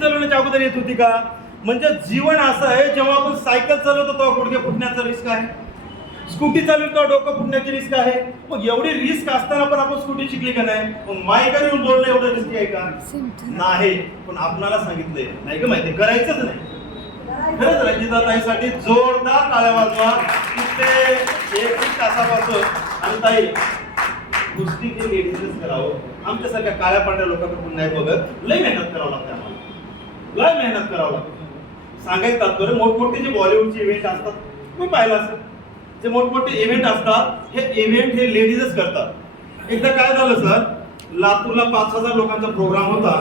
चालवण्याच्या अगोदर येत होती का? म्हणजे जीवन असं आहे, जेव्हा आपण सायकल चालवतो तेव्हा गुडघे फुटण्याचा रिस्क आहे, स्कूटी चालवतो तेव्हा डोकं फुटण्याची रिस्क आहे. मग एवढी रिस्क असताना पण आपण स्कूटी शिकली का नाही? मग माईकडे येऊन बोलणं एवढं रिस्क आहे का? नाही. पण आपणाला सांगितलंय नाही का, माहिती करायचंच नाही. खरंच रंजिताताईसाठी जोरदार टाळ्या वाजवा. तिथे 1 तासापासून आणि ताई गोष्टी ते लेडीजच करावं, आमच्यासारख्या काळ्या पांढऱ्या लोकांकडून नाही बघत. लय मेहनत करावं लागते आम्हाला, लय मेहनत करावं लागते. सांगायचं तात्पर्य, मोठमोठे जे बॉलिवूडचे इव्हेंट असतात तुम्ही पाहिलं असेल, जे मोठमोठे इव्हेंट असतात हे इव्हेंट हे लेडीजच करतात. एकदा काय झालं सर, लातूरला 5000 लोकांचा प्रोग्राम होता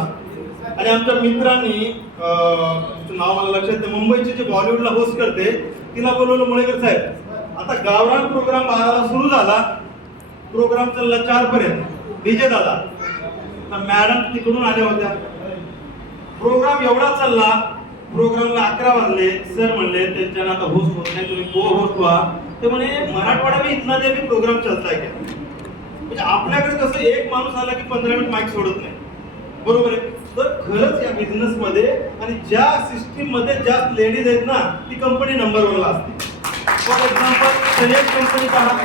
आणि आमच्या मित्रांनी नाव मला लक्षात नाही, मुंबईचे जे बॉलिवूडला होस्ट करते तिला बोलवलं, मुळेकर साहेब आता गावरान प्रोग्राम 12ला सुरू झाला, प्रोग्राम चालला 4 पर्यंत, डीजे झाला. मॅडम तिकडून आल्या होत्या, प्रोग्राम एवढा चालला, प्रोग्रामला 11 वाजले. सर म्हणले त्यांच्यानं आता होस्ट होत नाही, तुम्ही को होस्ट व्हा. ते म्हणे मराठवाडा में इतना देर भी प्रोग्राम चलता है क्या? म्हणजे आपल्याकडे कसं एक माणूस आला की 15 मिनिट माईक सोडत नाही, बरोबर आहे. तर खरंच या बिझनेस मध्ये आणि ज्या सिस्टीम मध्ये जास्त लेडीज आहेत ना, ती कंपनी नंबर 1 ला असते. फॉर एक्झाम्पल सनेज कंपनी पहा,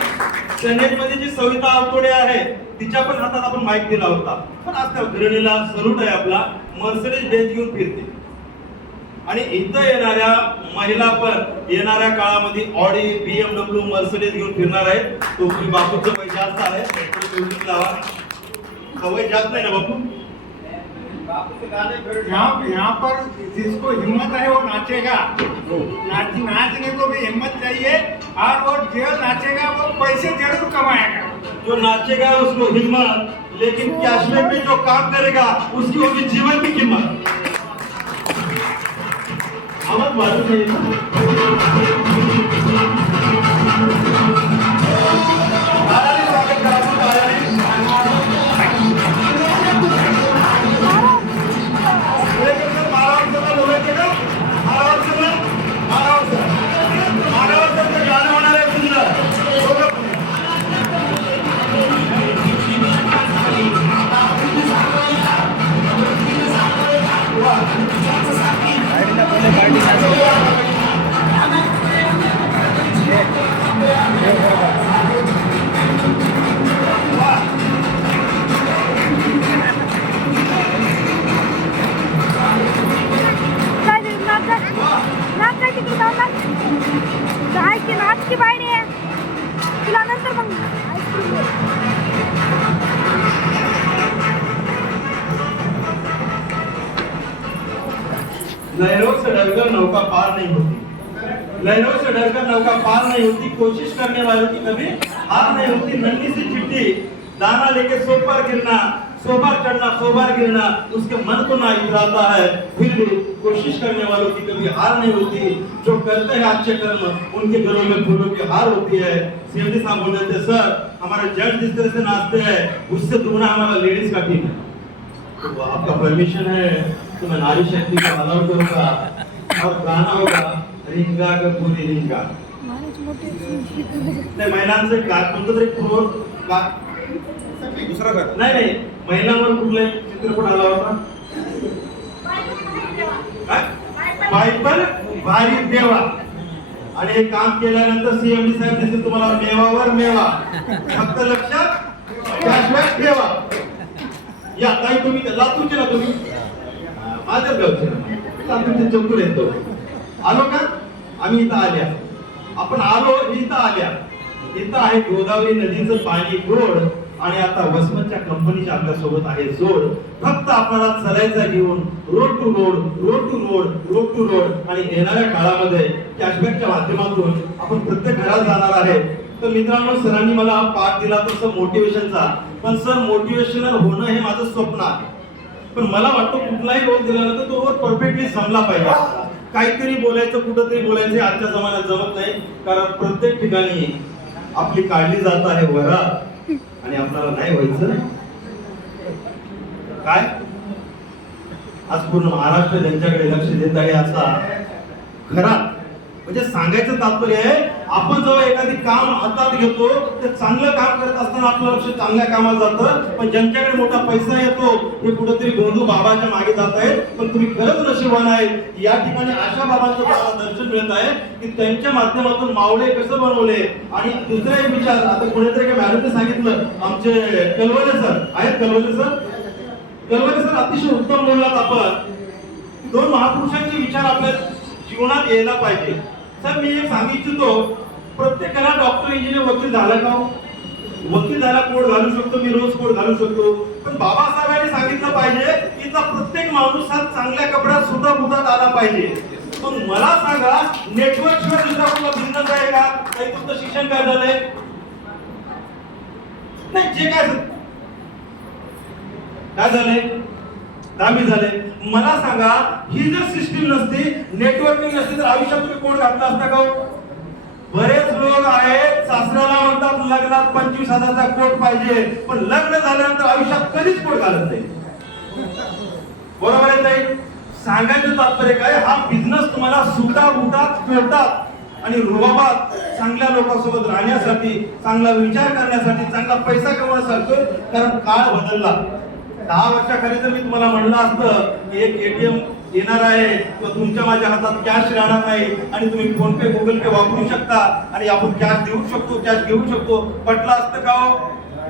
सनेज मध्ये जी सविता आवतोडे आहे तिच्या पण हातात आपण माईक दिला होता. पण आज त्या गृहिणीला सलूट आहे आपला, मर्सिडीज बेंच घेऊन फिरते. आणि इथं येणाऱ्या महिला पण येणाऱ्या काळामध्ये ऑडी, BMW, मर्सिडीज घेऊन फिरणार आहेत. तो बापूचं वय जास्त आहे, वय जास्त नाही ना बापू? यहाँ पर जिसको हिम्मत है वो नाचेगा, नाचने को भी हिम्मत चाहिए, और वो जो नाचेगा वो पैसे जरूर कमाएगा. जो नाचेगा उसको हिम्मत, लेकिन कैशबैक में जो काम करेगा उसकी होगी जीवन की कीमत. आवाज वाढू नये. लहरों से डरकर नौका पार नहीं होती, लहरों से डरकर नौका पार नहीं होती, कोशिश करने वालों की कभी हार नहीं होती. नन्ही सी चिट्ठी दाना लेके सो पर गिरना, सो बार चढ़ना, सो बार गिरना, उसके मन को ना इतराता है. फिर भी कोशिश करने वालों की कभी हार नहीं होती. जो करते हैं अच्छे कर्म उनके घरों में फूलों की हार होती है. सीएमडी साहब बोल रहे थे, सर हमारे जज जिस तरह से नाचते हैं उससे दुगना हमारा लेडीज का टीम है. तो आपका परमिशन है तो मैं नारी शक्ति का अलाउ करूंगा और गाना होगा रिंगा कपूरी रिंगा. नाही महिलांचं का कोणतं तरी प्रोर का दुसरा का नाही नाही महिलांवर कुठला चित्रपट आला होता, बाई पण भारी देवा. आणि हे काम केल्यानंतर सीएमडी साहेब दिसतील तुम्हाला मेवावर मेवा. फक्त लक्षात कॅशबॅक ठेवा. या ताई तुम्ही लातूरचे ना, तुम्ही माझ्या गावचे ना, लातूरचे चंपूर येतो. आलो का? आम्ही इथं आल्या, आपण आलो इथं आल्या. इथं आहे गोदावरी नदीचं पाणी गोड आणि आता वसमतच्या कंपनीच्या आपल्या सोबत आहे जोड. फक्त आपल्याला चलायचा घेऊन road to road, road to road, road to road. आणि येणाऱ्या काळामध्ये कॅशबॅकच्या माध्यमातून आपण प्रत्येक घरात जाणार आहे. तर मित्रांनो, सरांनी मला पाठ दिला तसं मोटिवेशनचा, पण सर मोटिवेशनल होणं हे माझं स्वप्न आहे. पण मला वाटतं कुठलाही रोल दिल्यानंतर तो परफेक्टली जमला पाहिजे. काहीतरी बोलायचं, कुठंतरी बोलायचं आजच्या जमान्यात जमत नाही, कारण प्रत्येक ठिकाणी आपली काढली जात आहे वरात आणि आपल्याला नाही व्हायचं काय. आज पूर्ण महाराष्ट्र त्यांच्याकडे लक्ष देत आहे. असा खरा म्हणजे सांगायचं तात्पर्य आहे, आपण जेव्हा एखादी काम हातात घेतो ते चांगलं काम करत असताना आपलं लक्ष चांगल्या कामात जातं, पण ज्यांच्याकडे मोठा पैसा येतो हे कुठेतरी बंधू बाबाच्या मागे जात आहेत. पण तुम्ही खरंच नशीबवान आहे, या ठिकाणी अशा बाबांचं तुम्हाला दर्शन मिळत आहे की त्यांच्या माध्यमातून मावळे कसं बनवले. आणि दुसरा एक विचार, आता कुणीतरी मॅडमने सांगितलं, आमचे कलवले सर आहेत, कलवले सर अतिशय उत्तम बोललात आपण. दोन महापुरुषांचे विचार आपल्या जीवनात यायला पाहिजे. सर मी एक सांगू इच्छितो, प्रत्येकाला डॉक्टर इंजिनियर वकील झाला का? वकील झाला कोट घालू शकतो, मी रोज कोट घालू शकतो, पण बाबासाहेबांनी सांगितलं पाहिजे की प्रत्येक माणूस हा चांगल्या कपड्यात सुद्धा बुधात आला पाहिजे. मग मला सांगा, नेटवर्क शिवाय दुसरा कोणता बिझनेस आहे का? काही तुमचं शिक्षण काय झालंय? नाही, जे काय झालंय, 10वी झाले. मला सांगा, ही जर सिस्टीम नसती, नेटवर्किंग नसती, तर आयुष्यात तुम्ही कोण घातला असता का? बरेच लोक आहेत सासऱ्याला म्हणतात लग्नात 25,000चा कोट पाहिजे, पण लग्न झाल्यानंतर आयुष्यात कधीच कोट घालत नाही. बरोबर आहे ताई? सांगायचं तात्पर्य काय, हा बिझनेस तुम्हाला सुटा बुटात कोटात आणि रुबाबात चांगल्या लोकांसोबत राहण्यासाठी, चांगला विचार करण्यासाठी, चांगला पैसा कमवण्यासाठी. कारण काळ बदलला. 10 वर्षाखाली जर मी तुम्हाला म्हणलं असतं की एक एटीएम येणार आहे, तर तुमच्या माझ्या हातात कॅश राहणार नाही आणि तुम्ही फोन पे गुगल पे वापरू शकता आणि आपण कॅश देऊ शकतो, कॅश घेऊ शकतो, पटलं असतं का?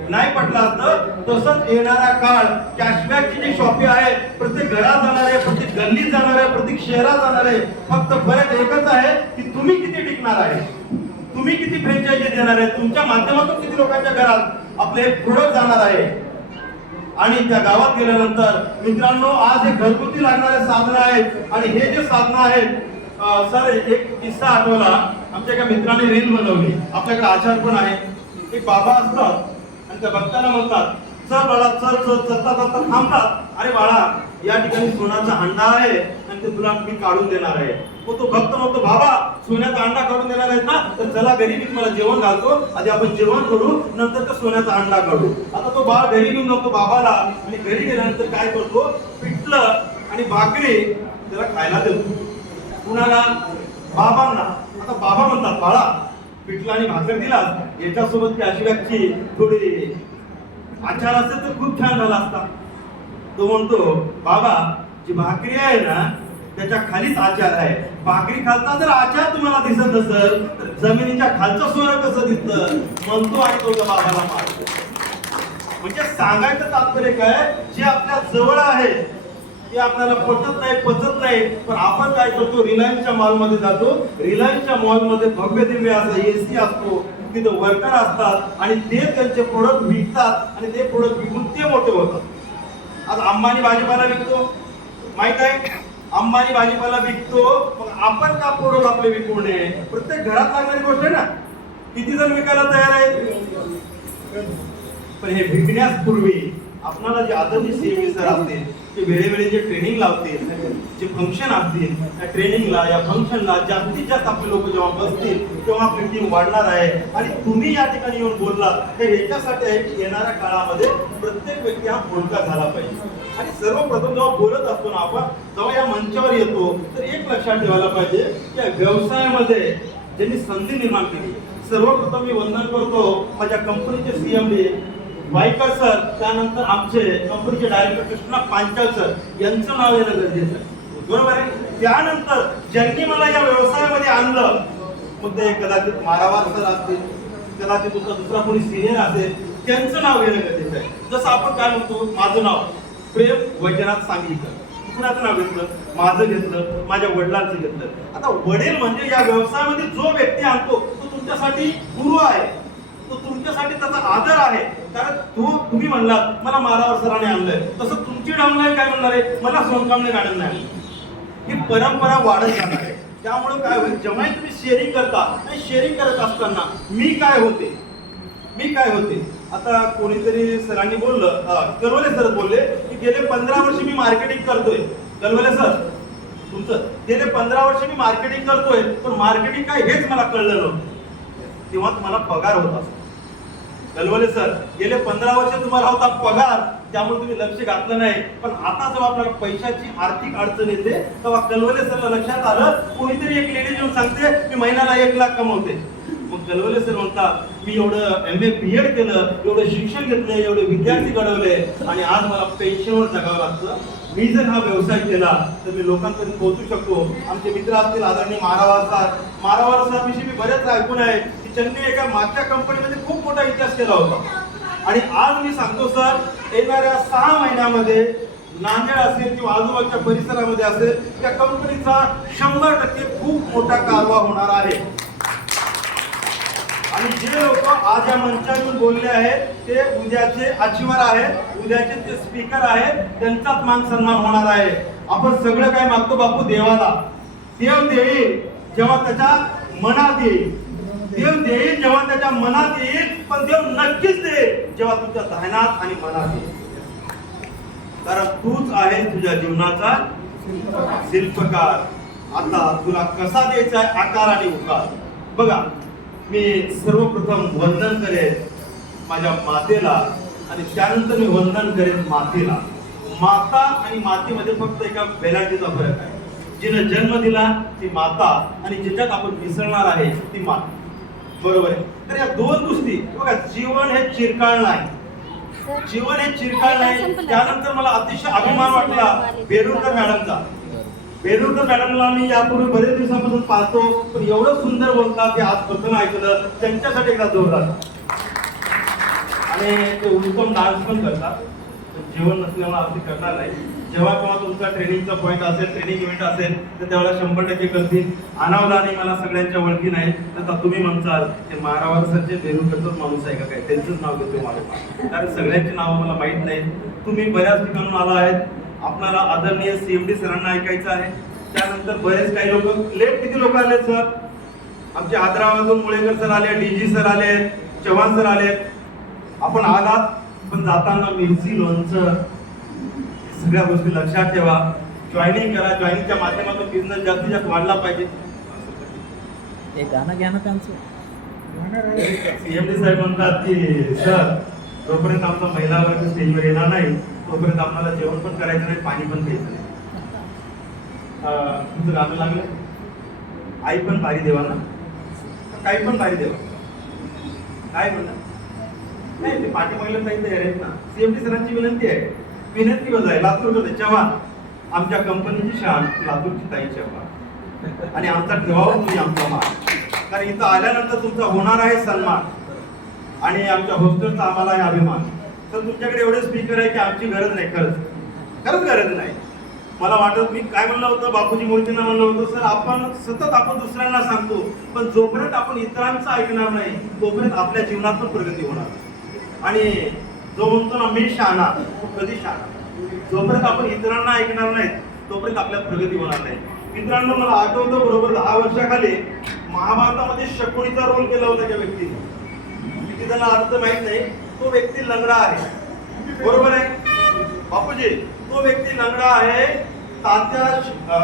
नाही पटलं असतं. तसंच येणारा काळ, कॅशबॅकची जी शॉपी आहे, प्रत्येक घरात जाणार आहे, प्रत्येक गल्लीत जाणार आहे, प्रत्येक शहरात जाणार आहे. फक्त फरक एकच आहे की तुम्ही किती टिकणार आहे, तुम्ही किती फ्रँचायझी देणार आहे, तुमच्या माध्यमातून किती लोकांच्या घरात आपले प्रोडक्ट जाणार आहे. आणि त्या गावात गेल्यानंतर मित्रांनो, आज हे घरगुती लागणारे साधनं आहेत आणि हे जे साधनं आहेत, सर एक किस्सा आठवला. आमच्या एका मित्राने रील बनवली, आपल्याकडे आचार पण आहे. एक बाबा असतात आणि त्या भक्ताला म्हणतात, चल बाळा चल चल, चलता चलता थांबतात, अरे बाळा या ठिकाणी सोन्याचा अंडा आहे आणि ते तुला मी काढून देणार आहे. मग तो भक्त म्हणतो, बाबा सोन्याचा अंडा काढून देणार आहेत ना, तर चला घरी मी तुम्हाला जेवण घालतो, आधी आपण जेवण करू, नंतर त्या सोन्याचा अंडा काढू. आता तो बाळ घरी घेऊन जातो बाबाला आणि घरी गेल्यानंतर काय करतो, पिठलं आणि भाकरी त्याला खायला देतो. कुणाला? बाबांना. आता बाबा म्हणतात, बाळा पिठलं आणि भाकर दिला, याच्यासोबत कॅशबॅकची थोडी आचार असेल तर खूप छान झाला असता. तो म्हणतो, बाबा जी भाकरी आहे ना त्याच्या खालीच आचार आहे. भाकरी खालचा जर आचार तुम्हाला दिसत असेल तर जमिनीच्या खालचं सोनं कसं दिसतं? म्हणतो आणि तो बाबाला मारतो. म्हणजे सांगायचं तात्पर्य काय, जे आपल्या जवळ आहे ते आपल्याला पटत नाही, पचत नाही, पण आपण काय करतो, रिलायन्सच्या मॉलमध्ये जातो. रिलायन्सच्या मॉलमध्ये भव्य दिव्य असं एसी असतो, तिथे वर्कर असतात आणि ते त्यांचे प्रोडक्ट विकतात आणि ते प्रोडक्ट विकून ते मोठे होतात. आज अंबानी भाजीपाला विकतो, माहित आहे? अंबानी भाजीपाला विकतो, मग आपण का प्रोडक्ट आपले विकू नये? प्रत्येक घरात लागणारी गोष्ट आहे ना. किती जण विकायला तयार आहेत? पण हे विकण्यास पूर्वी आपल्याला जे आदरणीय सीएमडी सर असतील, ते वेळोवेळी जे ट्रेनिंग लावतील, जे फंक्शन असतील, त्या ट्रेनिंगला या फंक्शनला जास्तीत जास्त आपले लोक जेव्हा बसतील तेव्हा आपली टीम वाढणार आहे. आणि तुम्ही या ठिकाणी येऊन बोलला तर याच्यासाठी आहे की येणाऱ्या काळामध्ये प्रत्येक व्यक्ती हा बोलका झाला पाहिजे. आणि सर्वप्रथम जेव्हा बोलत असतो ना आपण, जेव्हा या मंचावर येतो, तर एक लक्षात ठेवायला पाहिजे की व्यवसायामध्ये ज्यांनी संधी निर्माण केली, सर्वप्रथम मी वंदन करतो माझ्या कंपनीचे सीएमडी वायकर सर, त्यानंतर आमचे कंपनीचे डायरेक्टर कृष्णा पांचाल सर, यांचं नाव येणं गरजेचं आहे. बरोबर आहे? त्यानंतर ज्यांनी मला या व्यवसायामध्ये आणलं, मग ते कदाचित मारावार सर असतील, कदाचित दुसरा कोणी सिनियर असेल, त्यांचं नाव येणं गरजेचं आहे. जसं आपण काय म्हणतो, माझं नाव प्रेम वैजनाथ सांगलीकर, कुणाचं नाव घेतलं? माझं घेतलं, माझ्या वडिलांचं घेतलं. आता वडील म्हणजे या व्यवसायामध्ये जो व्यक्ती आणतो तो तुमच्यासाठी गुरु आहे, तो तुमच्यासाठी त्याचा आदर आहे. कारण तुम्ही म्हणलात मला मारावर सरांनी आणलंय, तसं तुमची डाऊनलाईन काय म्हणणार आहे, मला सोनकामने मॅडम नाही. ही परंपरा वाढत जाणार आहे. त्यामुळे काय होईल, जेव्हा तुम्ही शेअरिंग करता आणि शेअरिंग करत असताना मी काय होते. आता कोणीतरी सरांनी बोललं, गलवले सर बोलले की गेले 15 वर्ष मी मार्केटिंग करतोय. गलवले सर तुमचं, गेले 15 वर्ष मी मार्केटिंग करतोय, पण मार्केटिंग काय हेच मला कळलं नव्हतं. तेव्हा तुम्हाला पगार होत असतो. गलवले सर, गेले 15 वर्ष तुम्हाला होता पगार, त्यामुळे तुम्ही लक्ष घातलं नाही. पण आता जेव्हा आपल्याला पैशाची आर्थिक अडचण येते तेव्हा गलवले सरला लक्षात आलं, कोणीतरी एक लेडी येऊन सांगते मी महिन्याला 1 लाख कमवते. मग गलवले सर म्हणतात मी एवढं MA BEd केलं, एवढं शिक्षण घेतलं, एवढे विद्यार्थी घडवले आणि आज मला पेन्शनवर जगावं लागतं. मी जर हा व्यवसाय केला तर मी लोकांपर्यंत पोहोचू शकतो. आमचे मित्र असतील आदरणीय मारावार सर विषयी मी बरेच ऐकून आहे की त्यांनी एका मागच्या कंपनीमध्ये खूप मोठा इतिहास केला होता. आणि आज मी सांगतो सर, येणाऱ्या 6 महिन्यामध्ये नांदेड असेल किंवा आजूबाजूच्या परिसरामध्ये असेल त्या कंपनीचा 100% खूप मोठा कारभार होणार आहे. आणि जे लोक आज या मंचावरून बोलले आहेत ते उद्याचे अचिवर आहेत, उद्याचे ते स्पीकर आहेत, त्यांचाच मान सन्मान होणार आहे. आपण सगळं काय मागतो बापू देवाला, देव देईल जेव्हा त्याच्या मनात येईल, देव देईल जेव्हा त्याच्या मनात येईल, पण देव नक्कीच देईल जेव्हा तुझ्या ध्यानात आणि मनात येईल. कारण तूच आहे तुझ्या जीवनाचा शिल्पकार. आता तुला कसा द्यायचा आहे आकार आणि उकार. बघा, मी सर्वप्रथम वंदन करेन माझ्या मातेला आणि त्यानंतर मी वंदन करेन मातेला. माता आणि मातेमध्ये फक्त एका वेलांटीचा फरक आहे. जिने जन्म दिला ती माता आणि जिच्यात आपण मिसळणार आहे ती माता. बरोबर आहे. तर या 2 गोष्टी बघा, जीवन हे चिरकाळ नाही, जीवन हे चिरकाळ नाही. त्यानंतर मला अतिशय अभिमान वाटला बेरुरकर मॅडमचा. बेरुरकर मॅडमला मी यापूर्वी बरेच दिवसांपासून पाहतो, पण एवढं सुंदर बोलतात ते आज प्रथम ऐकलं. त्यांच्यासाठी एकदा जोरदार. आणि ते उत्तम डान्स पण करतात. जेवण नसल्यामुळे आम्ही करणार नाही. जेव्हा केव्हा तुमचा ट्रेनिंगचा पॉईंट असेल, ट्रेनिंग इव्हेंट असेल तर त्यावेळेला 100% करतील. अनावधानी मला सगळ्यांच्या ओळखी नाही तर तुम्ही म्हणसाल ते मारावार सरचे बेरुरकरचाच माणूस आहे का काय, त्यांचंच नाव घेतो मला, कारण सगळ्यांची नावं मला माहीत नाही. तुम्ही बऱ्याच ठिकाणून आला आहेत. आपल्याला आदरणीय CMD सरांना ऐकायचं आहे. त्यानंतर बरेच काही लोक लेट, किती लोक आले सर? आमचे आदरामधून मुळेकर सर आले, DG सर आले, चव्हाण सर आले. आपण आलात, पण जाताना मिरची, लोणचं, सगळ्या गोष्टी लक्षात ठेवा. जॉईनिंग करा. जॉईनिंगच्या माध्यमातून बिझनेस जास्तीत जास्त वाढला पाहिजे. एक गाणं घ्या ना त्यांचं. CMD साहेब म्हणतात की सर, जोपर्यंत आमचा महिला वर्ग स्टेजवर येणार नाही तोपर्यंत आम्हाला जेवण पण करायचं नाही, पाणी पण प्यायचं नाही. तुमचं गाणं लागलं, आई पण भारी देवा ना, काही पण भारी देवा, काय म्हणणार नाही. ते पाठी महिला काही तयार आहेत ना. CMD सरांची विनंती आहे, विनंती आहे लातूर चव्हाण, आमच्या कंपनीची शान लातूरची ताई चव्हाण, आणि आमचा ठेवावा तुम्ही आमचा मान. कारण इथं आल्यानंतर तुमचा होणार आहे सन्मान आणि आमच्या हॉस्टेलचा आम्हाला आहे अभिमान. तर तुमच्याकडे एवढे स्पीकर आहे की आमची गरज नाही, खरंच गरज नाही. मला वाटत, मी काय म्हणलं होतं, बापूजी मोहितेंना म्हणलं होतं, सर आपण सतत आपण दुसऱ्यांना सांगतो, पण जोपर्यंत आपण इतरांचं ऐकणार नाही तोपर्यंत आपल्या जीवनात पण प्रगती होणार. आणि जो म्हणतो ना मी शहाणा, तो कधी शहाणा, जोपर्यंत आपण इतरांना ऐकणार नाही तोपर्यंत आपल्यात प्रगती होणार नाही. मित्रांनो, मला आठवतं बरोबर 10 वर्षाखाली महाभारतामध्ये शकुनीचा रोल केला होता त्या व्यक्तीने. किती जण अर्थ माहित नाही. तो व्यक्ती लंगडा आहे, बरोबर आहे बापूजी, तो व्यक्ती लंगडा आहे. तात्या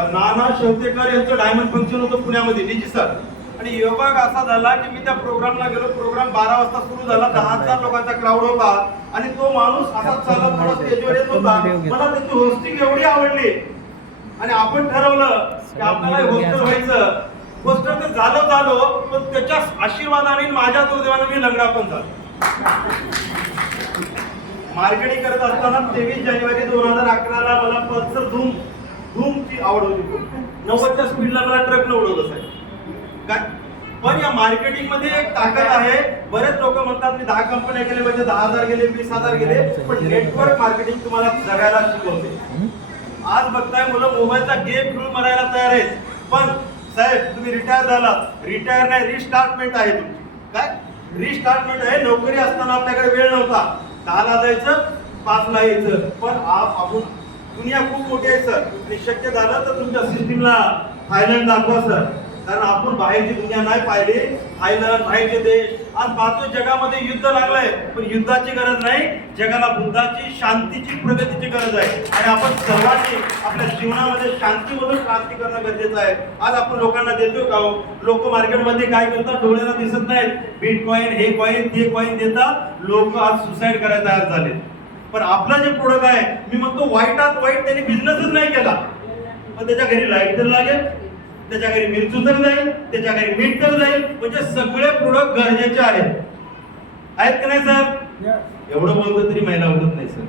नाना शेवतेकर यांचं डायमंड फंक्शन होतं पुण्यामध्ये, DG सर, आणि योगाग असा झाला की मी त्या प्रोग्रामला गेलो. प्रोग्राम 12 वाजता सुरू झाला, 10,000 लोकांचा क्राऊड होता आणि तो माणूस असाच चालत थोडा स्टेजवर येत होता. मला त्याची होस्टिंग एवढी आवडली आणि आपण ठरवलं की आपल्याला होस्टर व्हायचं. होस्टर तर झालो, पण त्याच्या आशीर्वादाने माझ्या दुर्दैवाने मी लंगडा पण झालो. मार्केटिंग करत असताना 23 जानेवारी 2011ला मला पल्सर धूमची आवड होती. 90च्या स्पीडला मला ट्रकनं उडवलं साहेब. काय पण या मार्केटिंग मध्ये एक ताकद आहे. बरेच लोक म्हणतात मी 10 कंपन्या गेले म्हणजे 10,000 गेले, 20,000 गेले, पण नेटवर्क मार्केटिंग तुम्हाला जगायला शिकवते. आज बघताय मुलं मोबाईलचा गेम खेळून मरायला तयार आहेत. पण साहेब, तुम्ही रिटायर झालात, रिटायर नाही, रिस्टार्टमेंट आहे तुमची. काय रिस्टार्टमेंट आहे? नोकरी असताना आपल्याकडे वेळ नव्हता, 10ला जायचं, 5ला यायचं. पण आपण दुनिया खूप मोठी आहे सर, आणि शक्य झालं तर तुमच्या सिस्टीमला थायलंड दाखवा सर. कारण आपण बाहेरची दुनिया नाही पाहिली. थायलंड, बाहेरचे देश, आज पाहतोय जगामध्ये युद्ध लागलंय, पण युद्धाची गरज नाही, जगाला बुद्धाची, शांतीची, प्रगतीची गरज आहे. आणि आपण सर्वांनी आपल्या जीवनामध्ये शांतीमधून क्रांती करणं गरजेचं आहे. आज आपण लोकांना देतोय का हो? लोक मार्केटमध्ये काय करतात, डोळ्याला दिसत नाहीत, बिटकॉइन, हे कॉइन, ते कॉइन देतात, लोक आज सुसाईड करायला तयार झाले. पण आपला जे प्रोडक्ट आहे, मी म्हणतो वाईटात वाईट त्यांनी बिझनेसच नाही केला, पण त्याच्या घरी लाईट तर लागेल, त्याच्या घरी मिरचू तर जाईल, त्याच्या घरी मीठ तर जाईल, म्हणजे सगळे प्रोडक्ट गरजेचे आहेत का नाही सर? एवढं बोलतो तरी महिला उठत नाही सर.